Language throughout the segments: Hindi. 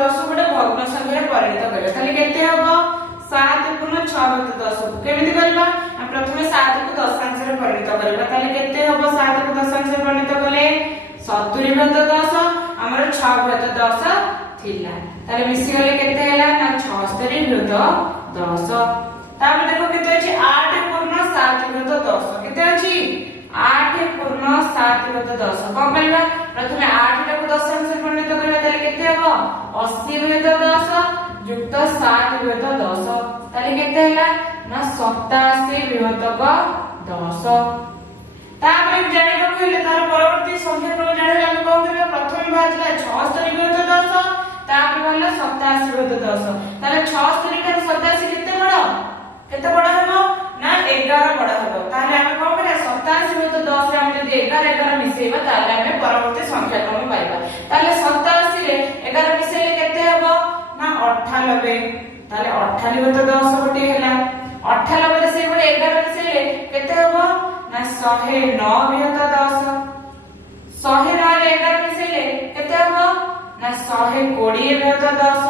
10 गोटे भग्न संख्या परिणत करिया ताले केते हबो 7 पूर्ण 6 भागित 10 केमिति करबा हम प्रथमे 7 को दशांश रे परिणत करबा ताले केते हबो 7 को दशांश रे परिणत कले 70 भागित 10 हमर 6 भागित 10 थिला ताले मिसी गले केते हैला ना 76 भागित 10 तापर देखो केते अछि 8 पूर्ण 7 भागित 10 केते अछि 8 पूर्ण 7 भागित 10 कोन करबा प्रथमे 8 टाको दशांश रे परिणत करबा ताले केते हबो 80 भागित 10 युक्त 7 भागित 10 ताले केते हैला ना 87 भागित 10 तापर जानिबा कहले तार परवर्ती संख्या क्रम जानिले हम कोन करबा प्रथमे बाजला 76 भागित 10 तापर कहला 87 भागित 10 ताले 76 टा 87 केते बड़ हेबो ना 11 बड़ हेबो ताले हम कोन करबा 87 भागित 10 रे हम जदी 11 11 मिसेबा ताले हम परवर्ती संख्या क्रम पाइबा ताले 87 रे 11 मिसेले केते हेबो ना 98 ताले 98 भागित 10 गोटे हैला 98 रे से गोटे 11 मिसेले केते हेबो ना 109 भागित 10 109 रे 11 मिसेले केते हेबो ना 120 भागित 10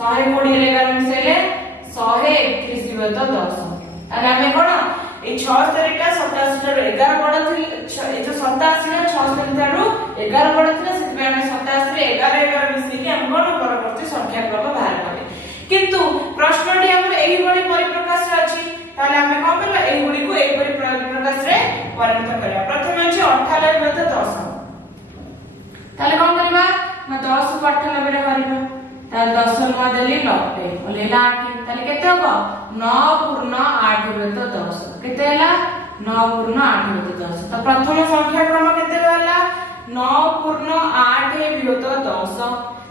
120 रे 11 मिसेले 131 भागित 10 ताले हमें कोन ए 76 टा 87 टा 11 बड़ थिल ए जो 87 टा 76 टा 11 बड़ थिल से हमें 87 रे 11 11 मिसी के हम कोन परवर्ती संख्या क्रम बाहर करे किंतु प्रश्नटी हमर एही बडी परिप्रकाश रे अछि ताले हमें कोन करबा एही बडी को एही बडी परिप्रकाश रे परिणत करबा प्रथमे अछि 98 भागित 10 ताले कोन करबा ना 10 को 98 रे करबा ताले 10 नुआ देली 90 बोलेला 8 ताले केते हबो 9 पूर्ण 8 भागित 10 केते हैला 9 पूर्ण 8 भागित 10 तो प्रथम संख्या क्रम केते हैला 9 पूर्ण 8 भागित 10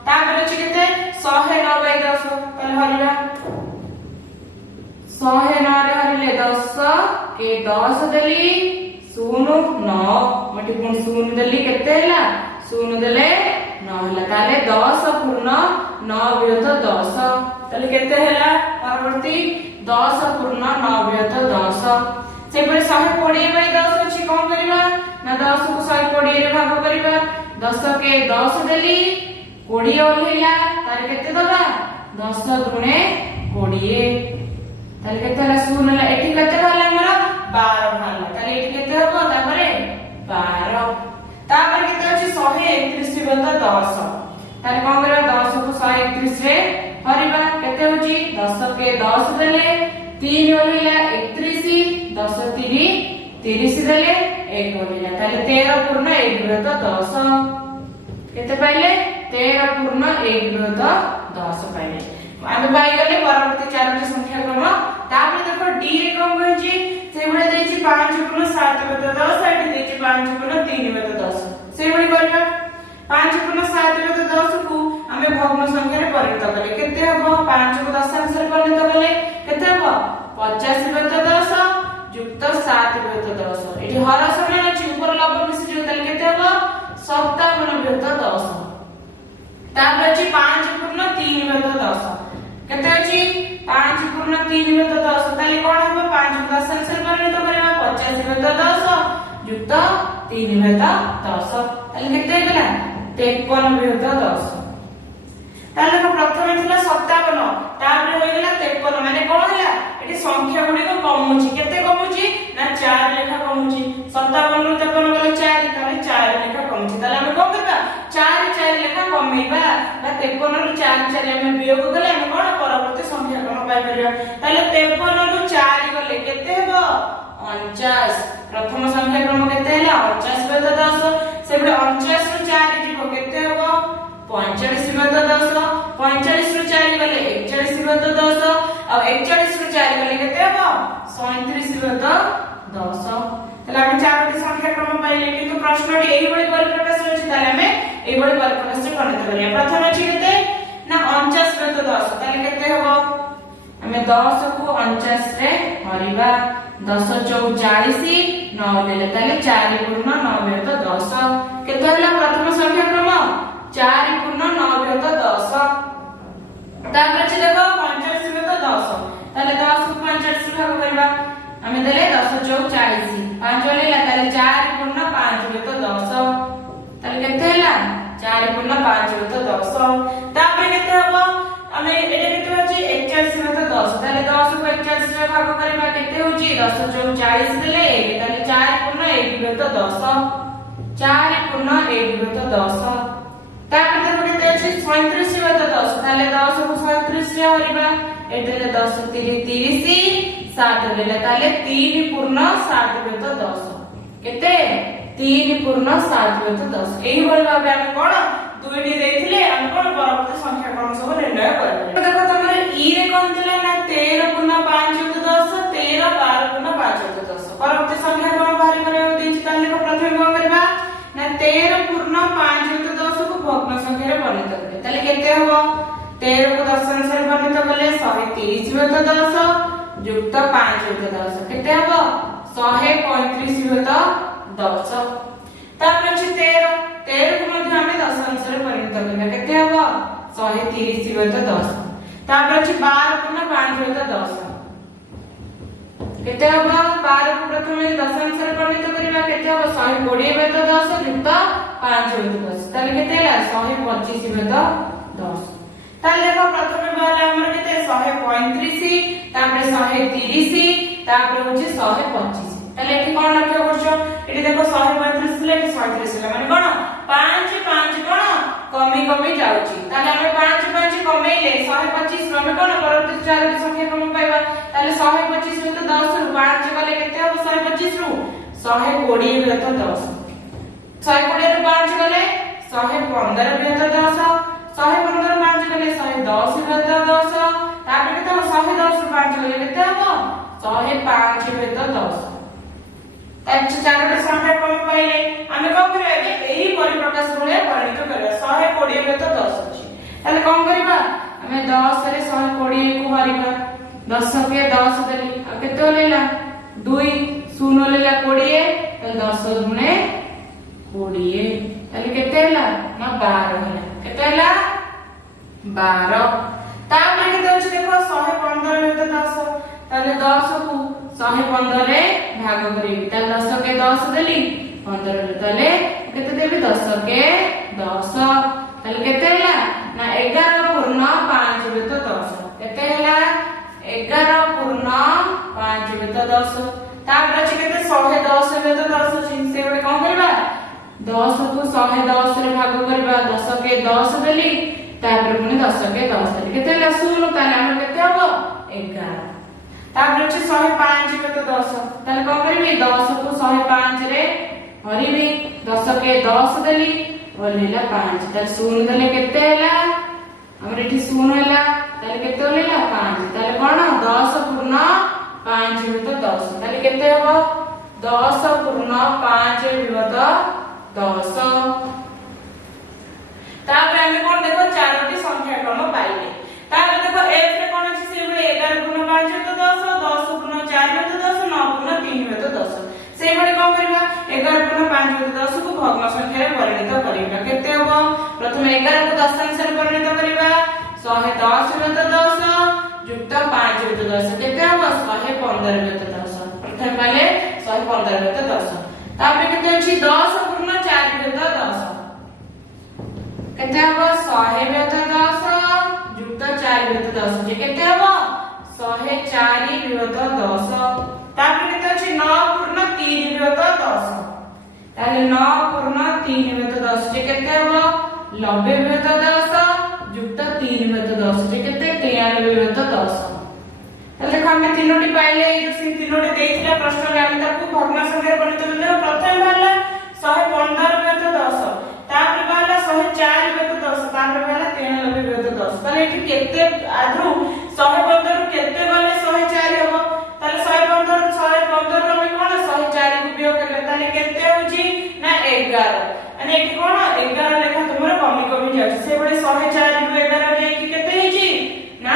तापर अछि केते 109 बाय 10 ताले हरिला 109 रे हरिले 10 के 10 देली 0 9 मटी गुण 0 देली केते हैला 0 देले 9 हैला ताले 10 पूर्ण 9 भागित 10 ताले केते हैला परवर्ती 10 पूर्ण 9 भागित 10 से पर 120 बाय 10 अछि कोन करबा ना 10 को 120 रे भाग करबा 10 के 10 देली 20 ओल्हेला ताले केते दबा 10 गुणे 20 ताले केते हैला 0 हैला एठी केते हैला हमर 12 भाला ताले एठी केते हबो तापरे 12 तापर केते अछि 131 भागित 10 ताले कोन करबा 10 को 131 रे हरिबा केते होची 10 के 10 देले 3 ओलिला 31 10 3 30 देले 1 ओलिला ताले 13 पूर्ण 1 भागित 10 केते पाइले 13 पूर्ण 1 भागित 10 पाइले आमे पाइ गले परवर्ती चारोटी संख्या क्रम तापर देखो डी रे कोन होची से बडे देची 5 पूर्ण 7 भागित 10 एटी देची 5 पूर्ण 3 भागित 10 से बडी करबा 5 पूर्ण 7 भागित 10 को हमें भग्न संख्या रे परिणत कले केते हबो 5 को दशांश रे परिणत कले केते हबो 85 भागित 10 युक्त 7 भागित 10 एठी हर समान अछि ऊपर लब्ध मिसी जो तले केते हबो 57 भागित 10 तापर अछि 5 पूर्ण 3 भागित 10 केते अछि 5 पूर्ण 3 भागित 10 ताले कोन हबो 5 को दशांश रे परिणत करबा 85 भागित 10 युक्त 3 भागित 10 ताले केते गेला 53 भागित 10 ताले को प्रथमे थिला 57 तापर होय गेला 53 माने कोन हैला एठी संख्या गुडी को कमुची केते कमुची ना 4 लेखा कमुची 57 रु 53 गले 4 ताले 4 लेखा कमुची ताले हम कोन करबा 4 4 लेखा कमेबा बा 53 रु 4 4 हम वियोग गले हम कोन परवर्ती संख्या क्रम पाइ परिया ताले 53 रु 4 गले केते हेबो 49 प्रथम संख्या क्रम केते हैला 49 भागित 10 सेबडे 49 रु 4 जीवो केते हेबो 45 भागित 10 45 रु 4 गले 41 भागित 10 और 41 रु 4 गले केते हेबो 37 भागित 10 तले हम चारोटी संख्या क्रम पाइले किंतु प्रश्नटी एही बडी परिप्रकाश अछि ताले हमें एही बडी परिप्रकाश से परिणत करिया प्रथम अछि केते ना 49 भागित 10 ताले केते हेबो हमें 10 को 49 रे हरिबा 10 4 40 9 लेले ताले 4 पूर्ण 9 भागित 10 केते होला प्रथम संख्या क्रम 4 पूर्ण 9 भागित 10 तापर अछि देखो 45 भागित 10 ताले 10 को 45 रे भाग करबा हमें देले 10 4 40 5 लेला ताले 4 पूर्ण 5 भागित 10 ताले केते होला 4 पूर्ण 5 हुए तो 10 तापर केते हबो हमें एटा केते होची 41 हुए तो 10 ताले 10 को 41 रे भाग करबा केते होची 10 चौक 40 देले ताले 4 पूर्ण 1 हुए तो 10 4 पूर्ण 1 हुए तो 10 तापर देखो केते होची 37 हुए तो 10 ताले 10 को 37 रे हरिबा एटाले 10 30 7 देले ताले 3 पूर्ण 7 हुए तो 10 केते 3 पूर्ण 7 हुए तो 10 एही भली भाबे हम कोन दुईटी देथिले हम कोन परवर्ती संख्या क्रम सब निर्णय करबे देखो तमरे ई रे कोन दिले ना 13 पूर्ण 5 हुए तो 10 13 12 पूर्ण 5 हुए तो 10 परवर्ती संख्या क्रम बाहर करे दिस ताले को प्रथम कोन करबा ना 13 पूर्ण 5 हुए तो 10 को भग्न संख्या रे परिणत करबे ताले केते हबो 13 को 10 अनुसार परिणत करले 130 हुए तो 10 युक्त 5 हुए तो 10 केते हबो 135 हुए तो 10 तापर अछि 13 13 को मध्ये हम 10 अनुसार परिणत करबा केते हबो 130 हुए तो 10 तापर अछि 12 पूर्ण 5 हुए तो 10 केते हबो 12 को प्रथमे 10 अनुसार परिणत करबा केते हबो 120 हुए तो 10 युक्त 5 हुए तो 10 ताले केते ହେଲା 125 हुए तो 10 ताले देखो प्रथमे बाला हमर केते 135 तापर 130 तापर होची 125 ताले एठी कोन लक्ष्य करछो एठी देखो 135 ले 135 ले माने कोन 5 5 कोन कमी कमी जाउची ताले हम 5 5 कमेइले 125 रो में कोन परवर्ती चार की संख्या कम पाइबा ताले 125 में तो 10 रु 5 गले केते हो 125 रु 120 में तो 10 120 रु 5 गले 115 में तो 10 115 5 गले 110 में तो 10 तापर केते 110 रु 5 गले केते हो 105 में तो 10 अच्छा चारोटी संख्या कम पाइले हमें कम करबा एही परिप्रकाश भले परिणत करबा 120 में तो 10 अछि ताले कम करबा हमें 10 रे 120 को हरिबा 10 के 10 देली आ केते होलेला 2 0 लेला 20 ताले 10 गुणे 20 ताले केते होला ना 12 होला केते होला 12 तापर केते अछि देखो 115 में तो 10 ताले 10 को 115 रे भाग करिबी ताले 10 के 10 देली 15 रे ताले केते देबी 10 के 10 ताले केते होला ना 11 पूर्ण 5 रे तो 10 केते होला 11 पूर्ण 5 रे तो 10 तापर अछि केते 110 रे तो 10 अछि से बडे कोन करबा 10 को 110 रे भाग करबा 10 के 10 देली तापर पुनी 10 के 10 देली केते होला 16 ताले हमर केते हबो 11 तापर अछि 105 में तो 10 ताले कोन करबी 10 को 105 रे हरिबी 10 के 10 देली ओलेला 5 ताले 0 देले केते होला हमर एठी 0 होला ताले केते होलेला 5 ताले कोन 10 पूर्ण 5 में तो 10 ताले केते हबो 10 पूर्ण 5 में तो 10 तापर हम कोन देखो चारोटी संख्या क्रम पाइले तापर देखो f रे कोन अछि से 11 पूर्ण 5 में तो 10 10 पूर्ण 4 में तो 10 9 पूर्ण 3 में तो 10 से बडे कोन करबा 11 पूर्ण 5 में तो 10 को भग्न संख्या रे परिणत करिबा केते हबो प्रथम 11 को 10 अनुसार परिणत करिबा 110 में तो 10 युक्त 5 में तो 10 केते हबो 115 में तो 10 प्रथम वाले 115 में तो 10 तापर केते अछि 10 पूर्ण 4 में तो 10 केते हबो 100 में तो 10 युक्त 4 में तो 10 जे केते हबो 104 में तो 10 तापर केते अछि 9 पूर्ण 3 में तो 10 ताले 9 पूर्ण 3 में तो 10 जे केते हबो 90 में तो 10 युक्त 3 में तो 10 जे केते 93 में तो 10 ताले देखो हम तीनोटी पाइले जो से तीनोटी देइथिला प्रश्न रे हम ताकू भग्न संख्या परिणत करले प्रथम भाला 115 में तो 10 तापर भाला 104 में तो 10 तापर भाला 93 में तो 10 ताले एठी केते आद्रु 115 केते गले 104 हबो ताले 115 रो में कोन 104 को वियोग करले ताले केते होची ना 11 अने एठी कोन 11 लेखा तुमरो कमी कमी जाय से बडे 104 रो 11 जाय कि केते हेची ना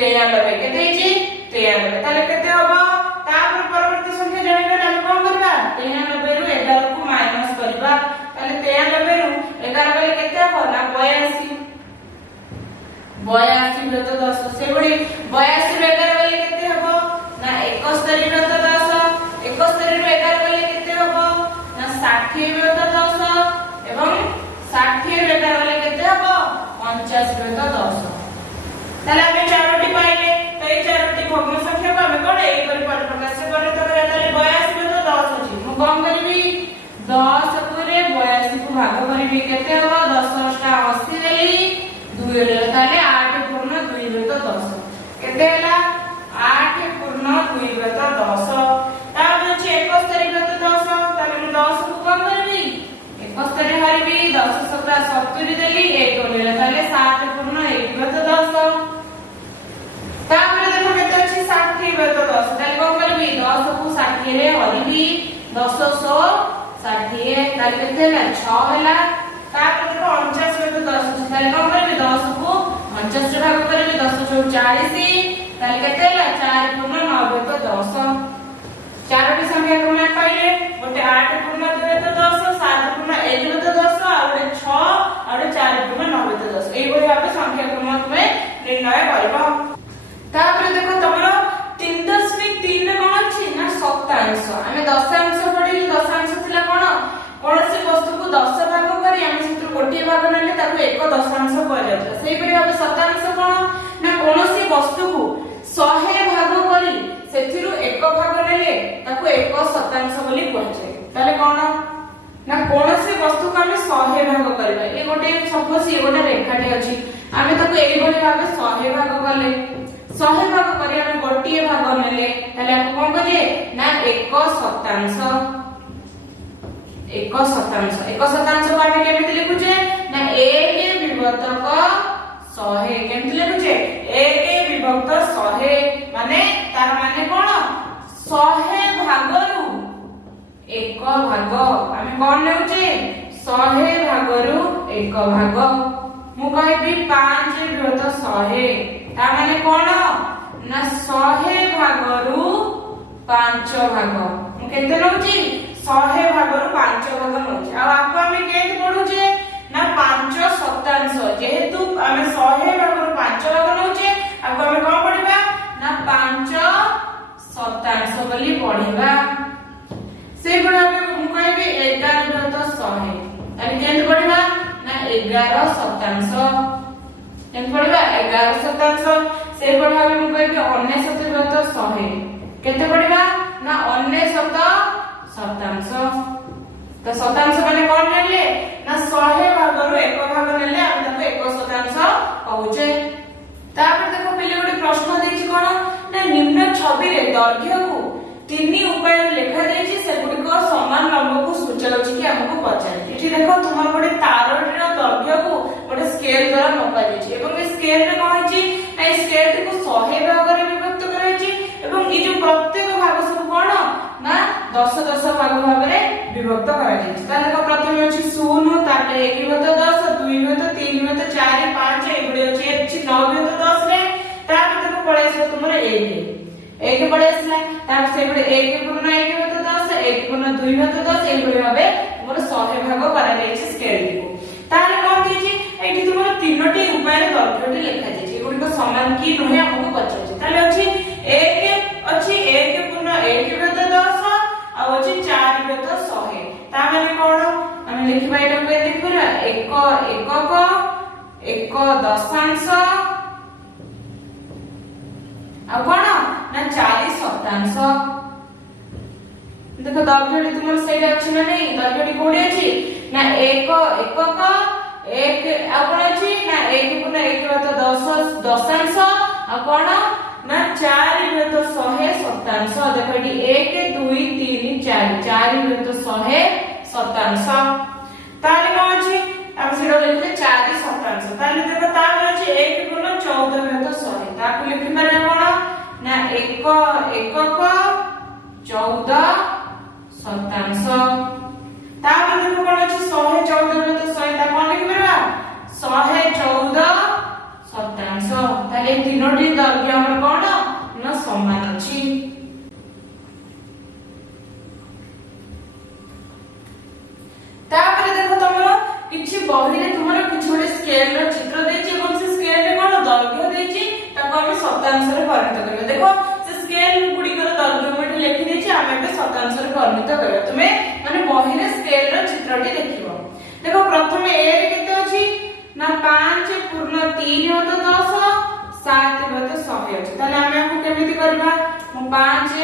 93 केते हेची 93 ताले केते हबो तापर परवर्ती संख्या जानिबे हम कोन करबा 93 रो 11 को माइनस करबा ताले 93 रो 11 गले केते हबो ना 82 82 में तो 10 से बड़ी 82 रो 11 गले केते हबो ना 71 में तो 10 71 रो 11 गले केते हबो ना 60 में तो 10 एवं 60 ରୁ 11 ଗଲେ କେତେ হবো 50 ରୁ 10 তাহলে আমি চারটি পাইলে তো এই চারটি ভগ্ন সংখ্যাকে আমি কোন এই পরি প্রকাশ করে তো তাহলে 82 ରୁ 10 ଅଛି ମୁଁ কোন କରିବି 10 করে 82 କୁ ভাগ କରିବି কেতে হবো 10 টা 80 দেলি 2 রে তাহলে 8 পূর্ণ 2 ରୁ 10 কেতে ହେଲା 8 পূর্ণ 2 ରୁ 10 তাহলে হচ্ছে 71 ରୁ 10 তাহলে ମୁଁ 10 କୁ কোন କରିବି 71 হরিবি 10 সপ্তাহ 70 দেলি 1 হলে তাহলে 7 পূর্ণ 1 ରୁ 10 তাহলে দেখো কেতে আছে 60 ରୁ 10 তাহলে কোন করবি 10 କୁ 60 রে হরিবি 10 60 তাহলে কেতে ହେଲା 6 ହେଲା তাহলে দেখো 49 ରୁ 10 তাহলে কোন করবি 10 କୁ 49 ରେ ভাগ করবি 10 × 40 তাহলে কেতে ହେଲା 4 পূর্ণ 9 ରୁ 10 চারটি সংখ্যা ক্রমে পাইলে গোটে 8 পূর্ণ 2 ରୁ 10 7 পূর্ণ 1 ରୁ 10 আর গোটে 6 আর গোটে 4 পূর্ণ 9 ରୁ 10 এই ভଳି ভাবে সংখ্যা ক্রম তুমি নির্ণয় করিব তারপরে দেখো তোমরা 3.3 রে কোন আছে না শতাংশ আমি দশাংশ পড়িলি দশাংশ থিলা কোন কোনসি বস্তুକୁ 10 ভাগ করি আমি সেটু গোটিয়ে ভাগ নেলে তাকে এক দশাংশ করাযাଉଛି সেই পরি ভাবে শতাংশ কোন না কোনসি বস্তুକୁ 100 ভাগ করি সেথিরু এক ভাগ নেলে তাকে এক শতাংশ বলি কুহাଯାଏ তাহলে কোন না কোনসি বস্তুକୁ আমি 100 ভাগ করিবা এই গোটে সপোজ এই গোটে রেখাটি আছে আমি তাকে এই ভଳି ভাবে 100 ভাগ কলে 100 ভাগ করি আমি গোটিয়ে ভাগ নেলে তাহলে আমি কোন করিয়ে না এক শতাংশ আমি কেমিতি লিখুছে না 1 বিভক্তক 100 কেমিতি লিখুছে 1 বিভক্ত 100 মানে তার মানে কোন 100 ভাগরু এক ভাগ আমি কোন নেউছে 100 ভাগরু এক ভাগ মু কইবি 5 বিভক্ত 100 তার মানে কোন না 100 ভাগরু 5 ভাগ মু কেতে নেউছি 100 ভাগরু 5 ভাগ নেউছি আর আপু আমি কেতে পড়ুছে না 5 শতাংশ যেহেতু আমি 100 ভাগরু 5 ভাগ নেউছে আপু আমি কোন পড়িবা না 5 শতাংশ বলি পড়িবা সেই পড়া আমি মু কইবি 11 বিভক্ত 100 আমি কেতে পড়িবা না 11 শতাংশ কেতে পড়িবা 11 শতাংশ সেই পড়া আমি মু কইবি 99 বিভক্ত 100 কেতে পড়িবা না 99 শতাংশ তো শতাংশ মানে কোন নেলে না 100 ভাগরু এক ভাগ নেলে আমি তাকে এক শতাংশ কହୁଛେ তারপর দেখো পিলে গোটে প্রশ্ন দেইছি কোন না নিম্ন ছবিরে দৈর্ঘ্যକୁ তিনি উপায়ে লেখা দেইছি সেগুড়িক সমান লম্বକୁ সূচাଉଛି কি আমাকে পচারে এটি দেখো তোমার গোটে তারটির দৈর্ঘ্যକୁ গোটে স্কেল দ্বারা মাপা যাইছি এবং এই স্কেল রে কইছি এই স্কেলটিକୁ 100 ভাগরে বিভক্ত করাইছি এবং এই যে প্রত্যেক ভাগ সব কোন না 10 10 ভাগ ভাবে বিভক্ত করা যাইছি তাহলে প্রথমে আছে 0 তারপরে 1 বিভক্ত 10 2 বিভক্ত 3 বিভক্ত 4 5 এগুলি আছে 9 বিভক্ত 10 রে তারপরে দেখো পড়ে আসলো তোমার 1 পড়ে আসলা তারপর সেগুলি 1 পূর্ণ 1 বিভক্ত 10 1 পূর্ণ 2 বিভক্ত 10 এগুলি ভাবে তোমার 100 ভাগ করা যাইছি স্কেলটিକୁ তাহলে কোন দিছি এইটি তোমার তিনটি উপায়ে দৈর্ঘ্যটি লেখা যাইছি এগুলি তো সমান কি নহে আমাকে পচারছে তাহলে আছে 1 আছে 1 পূর্ণ 1 বিভক্ত 10 আর আছে 4 বিভক্ত 100 তা মানে কোন আমি লিখিবা এটা কে লিখিবা এক একক এক দশাংশ আর কোন না 40 শতাংশ দেখো দৈর্ঘ্যটি তোমার সেইটা আছে না নাই দৈর্ঘ্যটি কোডে আছে না এক একক এক আর কোন আছে না 1 পূর্ণ 1 বিভক্ত 10 দশাংশ আর কোন না 4 বিভক্ত 100 শতাংশ দেখো এটি 1 2 3 4 4 বিভক্ত 100 শতাংশ তাহলে কোন আছে আমি সেটা লিখতে 40 শতাংশ তাহলে দেখো তাহলে আছে 1 পূর্ণ 14 বিভক্ত 100 তাকে লিখি পারে কোন না এক একক 14 শতাংশ তাহলে দেখো কোন আছে 114 বিভক্ত 100 তা কোন লিখি পারবা 114 শতাংশ তাহলে এই তিনটি দৈর্ঘ্য আমার কোন না সমান আছে তারপরে দেখো তোমরা কিছু বহিরে তোমার কিছু গোটে স্কেল র চিত্র দেইছি এবং সে স্কেল রে কোন দৈর্ঘ্য দেইছি তাকে আমি শতাংশরে পরিণত করিবা দেখো সে স্কেল গুড়িকর দৈর্ঘ্য মতে লিখি দেইছি আমি এটা শতাংশরে পরিণত করিবা তুমি মানে বহিরে স্কেল র চিত্রটি দেখিবো देखो प्रथम ए रे केते अछि ना 5 पूर्ण 3 होत 10 7 होत 100 अछि ताले हम आपको केमिति करबा मु 5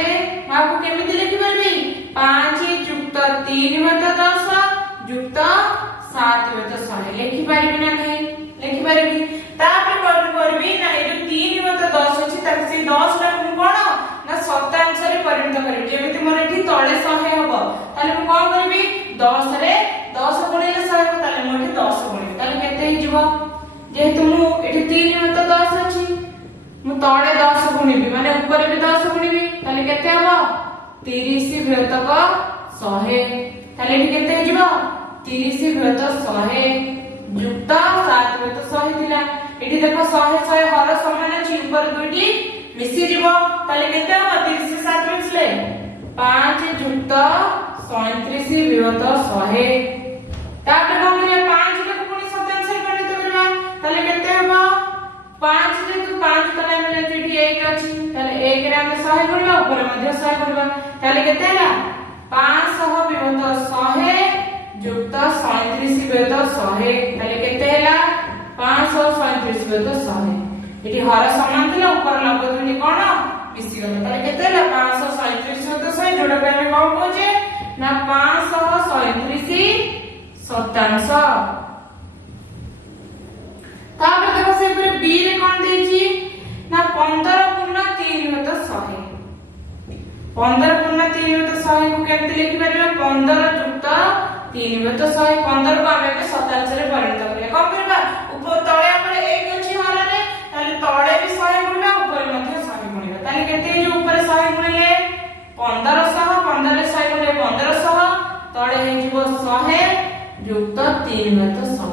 आपको केमिति लिखि परबी 5 युक्त 3 होत 10 युक्त 7 होत 100 लिखि परबी ना नहीं लिखि परबी तापर कोन करबी ना ए जो 3 होत 10 अछि ताक से 10 ला मु कोन ना शतांश रे परिणत करबी जेमिति मोर एठी तळे 100 हबो ताले मु कोन करबी 10 रे 10 गुणिले 100 हो ताले मोठी 10 गुणिले ताले केते हि जीवो जेहेतु मु एठी 3 में तो 10 अछि मु तळे 10 गुणिबी माने ऊपर भी 10 गुणिबी ताले केते हबो 30 विभक्त 100 ताले एठी केते हि जीवो 30 विभक्त 100 युक्त 7 विभक्त 100 थिला एठी देखो 100 100 हर समान अछि ऊपर दुइटी मिसी जीवो ताले केते हबो 30 से 7 मिसले 5 युक्त 37 विभक्त 100 तापर हम करिया 5 को पुनी शतांश रे परिणत करबा ताले केते हबो 5 जे तू 5 तले हम लेठी 1 अछि ताले 1 रे हम 100 करबा ऊपर मध्ये 100 करबा ताले केते हला 500 विभक्त 100 युक्त 37 विभक्त 100 ताले केते हला 537 विभक्त 100 एठी हर समान थिला ऊपर लंब दुनी कोन मिसी गला ताले केते हला 537 विभक्त 100 जोडा पे हम कोन कहजे ना 537 शतांश तापर देखो से पूरे बी रे कोन देछि ना 15 पूर्ण 3 होत 100 15 पूर्ण 3 होत 100 को केते लिखि परबा 15 युक्त 3 होत 100 15 को हम के शतांश रे परिणत करिया कोन करबा ऊपर तळे हमर 1 अछि हर रे ताले तळे भी 100 गुणिबा ऊपर मध्ये 100 गुणिबा ताले केते जो ऊपर 100 गुणिले 1500 15 रे 100 गुणिले 1500 तळे हे जीवो 100 युक्त 3 होत 100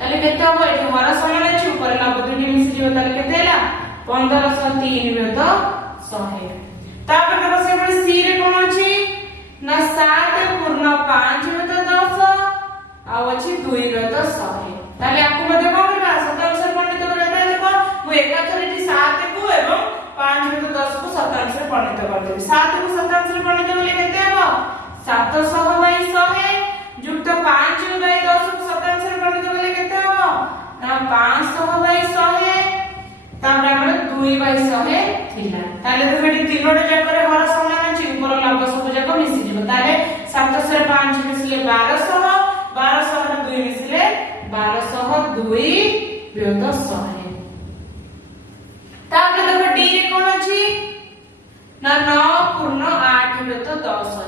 ताले केते हबो एठी हर समान अछि ऊपर ला बदुनी मिसि जीवो ताले केते हला 1503 होत 100 तापर देखो से बडे सी रे कोन अछि ना 7 पूर्ण 5 होत 10 आ अछि 2 होत 100 ताले आपको मध्ये कोन करबा शतांश रे परिणत करबा ताले देखो मु एका थरे एठी 7 को एवं 5 होत 10 को शतांश रे परिणत कर देबी 7 को शतांश रे परिणत करले केते हबो 700 बाई 100 युक्त 5 बाई 10 को शतांश रे परिणत करले केते हबो ना 500 बाई 100 तापर हमर 2 बाई 100 थिला ताले तो बेटी तीनोटा जाकर हर समान अछि ऊपर लंब सब जाक मिसि जिवो ताले 700 रे 5 मिसले 1200 1200 रे 2 मिसले 1202 विभक्त 100 तापर देखो डी रे कोन अछि ना 9 पूर्ण 8 विभक्त 10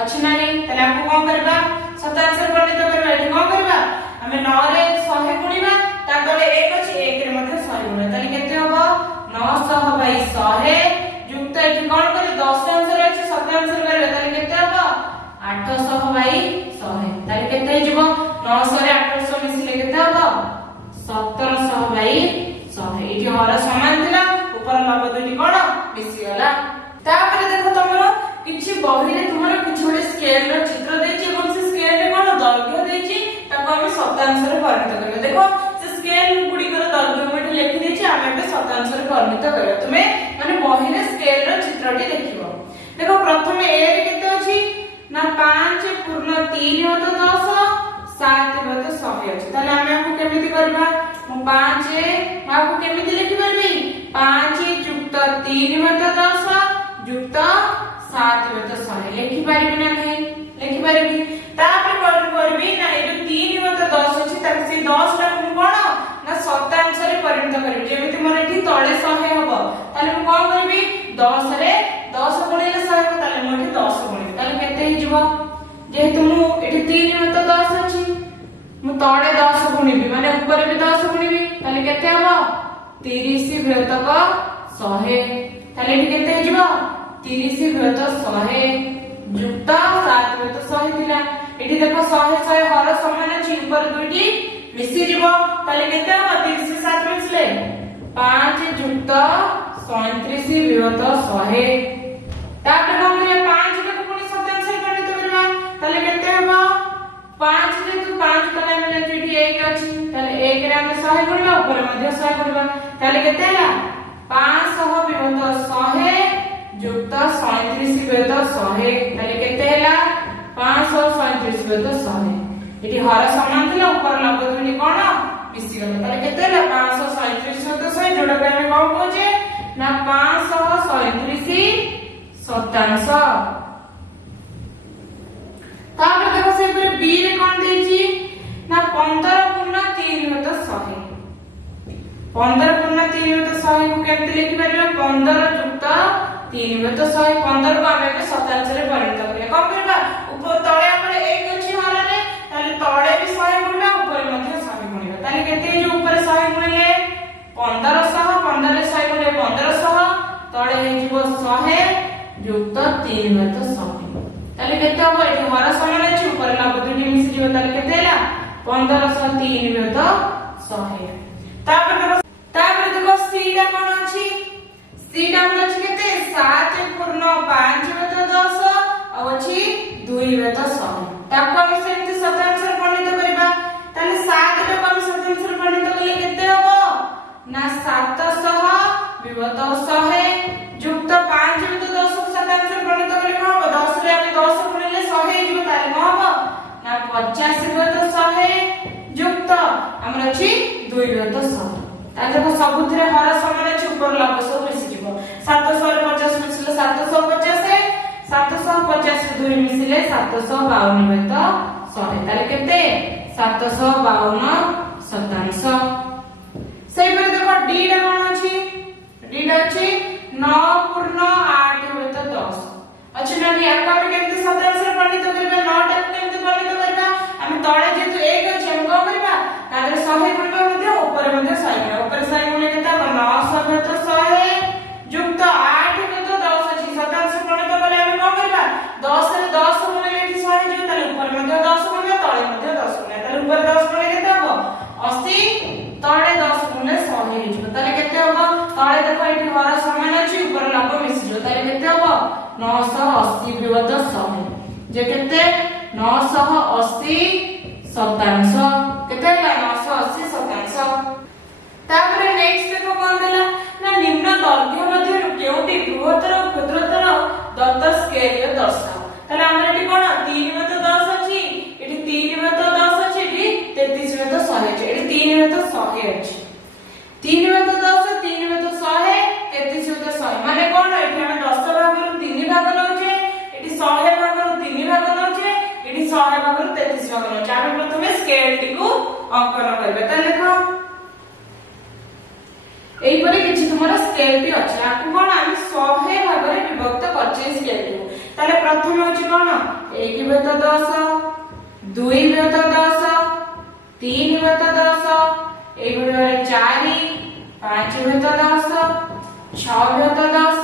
अछि ना नहीं ताले आपको कोन करबा शतांश रे परिणत करबा एठी कोन करबा हमें 9 रे 100 गुणिबा ता तले 1 अछि 1 रे मध्ये 100 गुणिबा ताले केते हबो 900 बाई 100 युक्त एठी कोन करे 10 आंसर अछि शतांश रे करबा ताले केते हबो 800 बाई 100 ताले केते जिवो 900 रे 800 मिसले केते हबो 1700 बाई 100 एठी हर समान थिला ऊपर लंब दुटी कोन मिसि गला तापर देखो तमरो किछि बही रे तुमरो किछि बडे स्केल रो चित्र देछि এবং से स्केल रे कोन दैर्घ्य देछि ताको हम शतांश रे परिणत करबा देखो से स्केल गुडी कर दैर्घ्य मटे लिखि देछि हम बे शतांश रे परिणत करबा तुमे माने बही रे स्केल रो चित्रटी देखिबो देखो प्रथम ए रे केते अछि ना 5 पूर्ण 3 होत 10 7 होत 100 अछि ताले हम आपको केमिति करबा मु 5 आपको केमिति लिखि परबी 5 युक्त 3 होत 10 युक्त 7 होत 100 लिखि परबी ना नहीं लिखि परबी तापर कोन करबी ना ए जो 3 होत 10 अछि ताक से 10 ला मु कोन ना शतांश रे परिणत करबी जेमिति मोर एठी तळे 100 हबो ताले मु कोन करबी 10 रे 10 गुणिले 100 हबो ताले मु एठी 10 गुणिले ताले केते हि जीवो जेहेतु मु एठी 3 होत 10 अछि मु तळे 10 गुणिबी माने ऊपर भी 10 गुणिबी ताले केते हबो 30 विभक्त 100 ताले एठी केते हि जीवो 30 विभक्त 100 युक्त 7 विभक्त 100 थिला एठी देखो 100 100 हर समान अछि ऊपर दुइटी मिसि जीवो ताले केते हबो 30 से 7 मिसले 5 युक्त 37 विभक्त 100 तापर हम करिया 5 को पुनी शतांश रे परिणत करबा ताले केते हबो 5 जे तू 5 तले हम लेठी 1 अछि ताले 1 रे हम 100 गुणबा ऊपर मध्ये 100 गुणबा ताले केते हला 500 विभक्त 100 युक्त 37 विभक्त 100 ताले केते हला 537 विभक्त 100 एठी हर समान थिला ऊपर लंब दुनी कोन मिसी गला ताले केते होला 537 सहित 100 जोडा के हम कोन कहूचे ना 537 शतांश तापर देखो से पर बी रे कोन देची ना 15 गुणा 3 में तो 100 15 गुणा 3 में तो 100 को केते लिखि परिबा 15 जुक्त 3 में तो 100 15 को आमे शतांश रे परिणत करिया कोन करबा ऊपर तळे हमरे 1 अछि हर रे ताले तळे भी 100 गुणा ऊपर मध्ये 100 गुणिबा ताले केते जो ऊपर 100 गुणिले 1500 15 रे 100 गुणिले 1500 तळे हे जीवो 100 जुक्त 3 में तो 100 ताले केते हो एठी हर समान अछि ऊपर लंब दुनी मिसी जीवो ताले केते होला 1500 3 में तो 100 तापर देखो सी टा कोन अछि सी टा हम अछि केते 7 पूर्ण 5 में तो 10 और अछि 2 में तो 100 ताको हम सेमति शतांश रे परिणत करिबा ताले 7 टा हम शतांश रे परिणत कले केते हो ना 700 विभक्त 100 जुक्त 5 में तो 10 को शतांश रे परिणत कले कोन हो 10 रे हम 10 गुणिले 100 हे जिवो ताले कोन हो ना 50 विभक्त 100 जुक्त हमर अछि 2 विभक्त 100 ता देखो सबुथिरे हर समान अछि ऊपर लंब सब मिसी जिवो 700 रे 50 मिसिले 750 750 रे 2 मिसिले 752 में तो 100 ताले केते 752 शतांश सेही पर देखो डी टा कोन अछि डी टा अछि 9 पूर्ण 8 में तो 10 अच्छा ना या को हम केते शतांश रे परिणत करबा 9 टा केते परिणत करबा हम तळे जेतु 1 अछि हम को करबा तारे 100 गुणबा मध्ये ऊपर मध्ये 100 ऊपर 100 गुणले केते 900 में तो 100 जुक्त 8 में तो 10 अछि शतांश परिणत करले हम को करबा 10 रे 10 गुणले एठी 100 जो ताले ऊपर मध्ये 10 गुणले तळे मध्ये 10 गुणले ताले ऊपर 10 गुणले केते हबो 80 तळे 10 गुणले 100 हे जिवो ताले केते हबो तळे देखो एठी हर समान अछि ऊपर लंब मिसी जो ताले केते हबो 980 विभक्त 100 जे केते 980 शतांश केते होला 980 शतांश तापर नेक्स्ट देखो कोन देला ना निम्न दैर्घ्य मध्ये केउटी बृहत्तर और क्षुद्रतर दत्त स्केल रे दर्शाओ ताले हमर एठी कोन 3 में तो 10 अछि एठी 3 में तो 10 अछि एठी 33 में तो 100 अछि एठी 3 में तो 100 अछि 3 में तो 10 3 में तो 100 33 में तो 100 माने कोन एठी हम 10 भाग रो 3 भाग लौचे एठी 100 भाग रो 3 भाग लौचे एठी 100 भाग रो 33 भाग लौचे हम प्रथमे स्केल टी को अंकन करबे त देखो एई परे किछि तुमरा स्केल टी अछि आकु कोन हम 100 भाग रे विभक्त करछे स्केल टी ताले प्रथमे होछि कोन 1 विभक्त 10 2 विभक्त 10 3 विभक्त 10 एई परे 4 5 विभक्त 10 6 विभक्त 10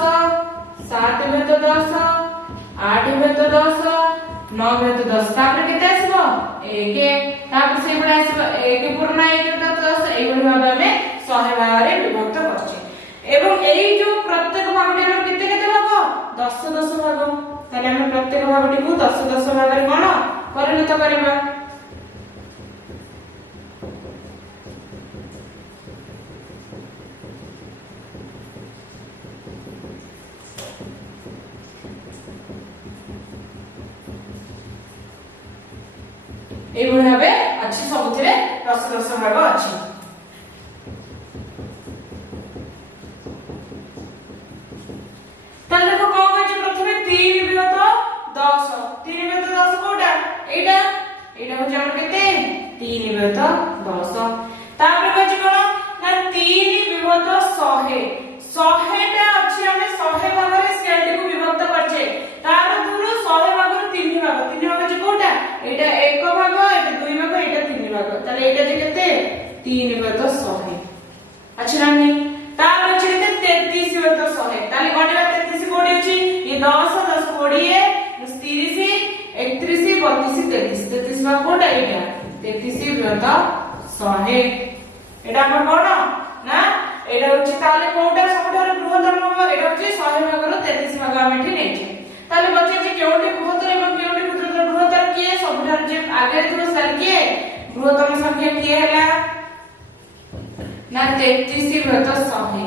7 विभक्त 10 8 विभक्त 10 9 विभक्त 10 तापर केते आसीबो 1 तापर से बडा आसीबो 1 पूर्ण 1 विभक्त 10 एई बडा भाग में 100 भाग रे विभक्त करछे एवं एई जो प्रत्येक भागटी रो केते केते भाग 10 10 भाग ताले हम प्रत्येक भागटी को 10 10 भाग रे कोन परिणत करबा এই ভাবে আছে সবুথিরে 10 10 ভাগ আছে তাহলে দেখো কোন আছে প্রথমে 3 বিভক্ত 10 3 বিভক্ত 10 কোটা এইটা এইটা হচ্ছে আমরা কেতে 3 বিভক্ত 10 তারপরে হচ্ছে কোন না 3 বিভক্ত 100 100টা আছে আমরা 100 ভাগরে স্কেলটি কো বিভক্ত করছে তার দূর 100 ভাগরে 3 ভাগ আছে কোটা এটা 1 ভাগ এটা 2 ভাগ এটা 3 ভাগ তাহলে এটা যে কেতে 3 বিভক্ত 100 আচ্ছা রানী তার হচ্ছে কেতে 33 বিভক্ত 100 তাহলে কোনটা 33 কোডি আছে এই 10 10 কোডি 30 31 32 33 33 ভাগ কোটা এটা 33 বিভক্ত 100 এটা আমরা কোন না এটা হচ্ছে তাহলে কোনটা সবথেকে বৃহত্তম ভাগ এটা হচ্ছে 100 ভাগের 33 ভাগ আমি এটি নেছি তাহলে বলছে যে কেউটি বৃহত্তর এবং কেউটি ক্ষুদ্রতর বৃহত্তর কি সবথেকে যে আগে ছিল স্যার কি বৃহত্তম সংখ্যা কি হলা না 33 বিভক্ত 100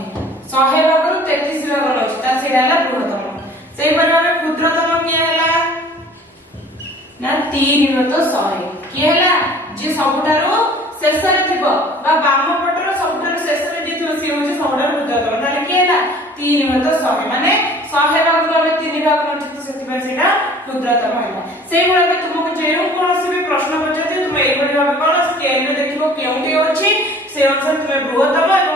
100 ভাগের 33 ভাগ আছে তা সেটা হলা বৃহত্তম সেই পরিমাণে ক্ষুদ্রতম কি হলা না 3 বিভক্ত 100 କିଏ ହେଲା ଯେ ସବୁଠାରୁ ଶେଷରେ ଥିବ ବା ବାମ ପଟର ସବୁଠାରୁ ଶେଷରେ ଯିଏ ଥିବ ସିଏ ହଉଛି ସବୁଠାରୁ କ୍ଷୁଦ୍ରତମ। ତାହେଲେ କିଏ ହେଲା 3/100 ମାନେ 100 ଭାଗକୁ ଆମେ 3 ଭାଗ ନଉଛୁ ତ ସେଥିପାଇଁ ସେଇଟା କ୍ଷୁଦ୍ରତମ ହେଲା। ସେଇଭଳି ତୁମକୁ ଯେଉଁ କୌଣସି ବି ପ୍ରଶ୍ନ ପଚାରିଥିବେ ତୁମେ ଏଇଭଳି ଭାବେ କଣ ସ୍କେଲରେ ଦେଖିବ କେଉଁଠି ଅଛି ସେ ଅନୁସାରେ ତୁମେ ବୃହତ୍ତମ ଏବଂ